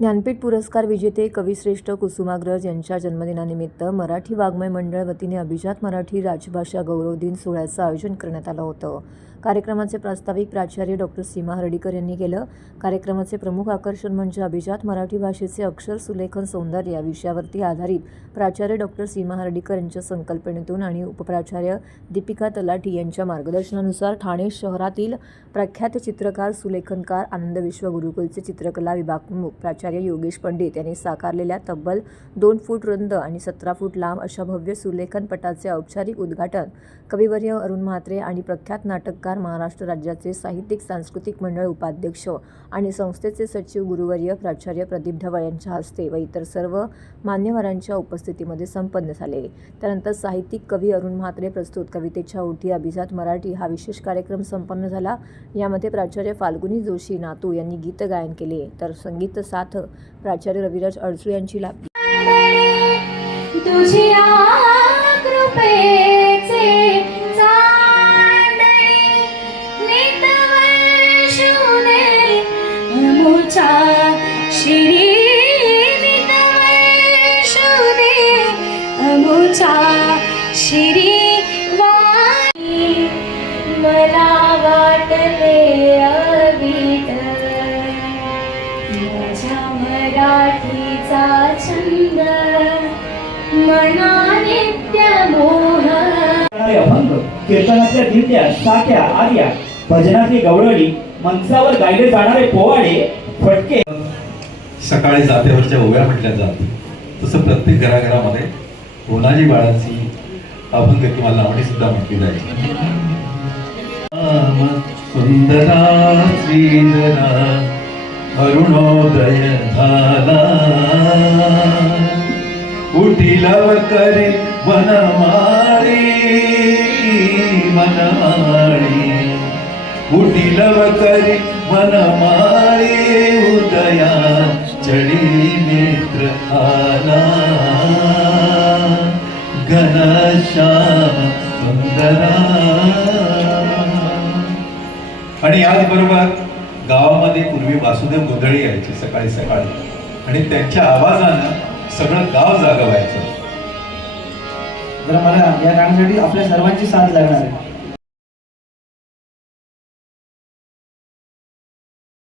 ज्ञानपीठ पुरस्कार विजेते कविश्रेष्ठ कुसुमाग्रज यांच्या जन्मदिनानिमित्त मराठी वाङ्मय मंडळ वतीने अभिजात मराठी राजभाषा गौरव दिन सोहळ्याचं आयोजन करण्यात आलं होतं। कार्यक्रमाचे प्रास्ताविक प्राचार्य डॉक्टर सीमा हर्डीकर यांनी केलं। कार्यक्रमाचे प्रमुख आकर्षण म्हणजे अभिजात मराठी भाषेचे अक्षर सुलेखन सौंदर्य या विषयावरती आधारित प्राचार्य डॉक्टर सीमा हर्डीकर यांच्या संकल्पनेतून आणि उपप्राचार्य दीपिका तलाठी यांच्या मार्गदर्शनानुसार ठाणे शहरातील प्रख्यात चित्रकार सुलेखनकार आनंद विश्व गुरुकुलचे चित्रकला विभाग प्रमुख प्राचार्य योगेश पंडित यांनी साकारलेल्या तब्बल 2 फूट रुंद आणि 17 फूट लांब अशा भव्य सुलेखन पटाचे औपचारिक उद्घाटन कविवर्य अरुण म्हात्रे आणि प्रख्यात नाटककार महाराष्ट्र राज्याचे साहित्यिक सांस्कृतिक मंडळ उपाध्यक्ष आणि संस्थेचे सचिव गुरुवर्य प्राचार्य प्रदीप ढवळ यांच्या हस्ते व इतर सर्व मान्यवरांच्या उपस्थितीमध्ये संपन्न झाले। त्यानंतर साहित्यिक कवी अरुण म्हात्रे प्रस्तुत कवितेच्या ओठी अभिजात मराठी हा विशेष कार्यक्रम संपन्न झाला। यामध्ये प्राचार्य फाल्गुनी जोशी नातू यांनी गीत गायन केले तर संगीत साथ प्राचार्य रविराज अडसूळ यांची लाभली। मला वाटले अविट माझ्या मराठीचा छंद मना नित्य मोह अभंग कीर्तनातल्या दिवट्या साख्या आर्या भजनातली गवळणी मंचावर गायले जाणारे पोवाडे फटके सकाळी जातेवरच्या ओव्या म्हटल्या जात तसं प्रत्येक घराघरामध्ये कोणाची बाळांची अभंग किंवा लावणी सुद्धा म्हटली जायची। सुंदरा श्रीधरा अरुणोदय झाला उठिला वकरी वनमाळी उठिला वकरी वनमाळी उदया चढी नेत्र आला घनश्याम सुंदरा। आणि याचबरोबर गावामध्ये पूर्वी वासुदेव गोंधळी यायचे सकाळी सकाळी आणि त्यांच्या आवाजानं सगळं गाव जागं व्हायचं। तर मला या गाण्यासाठी आपल्या सर्वांची साथ लागणार आहे।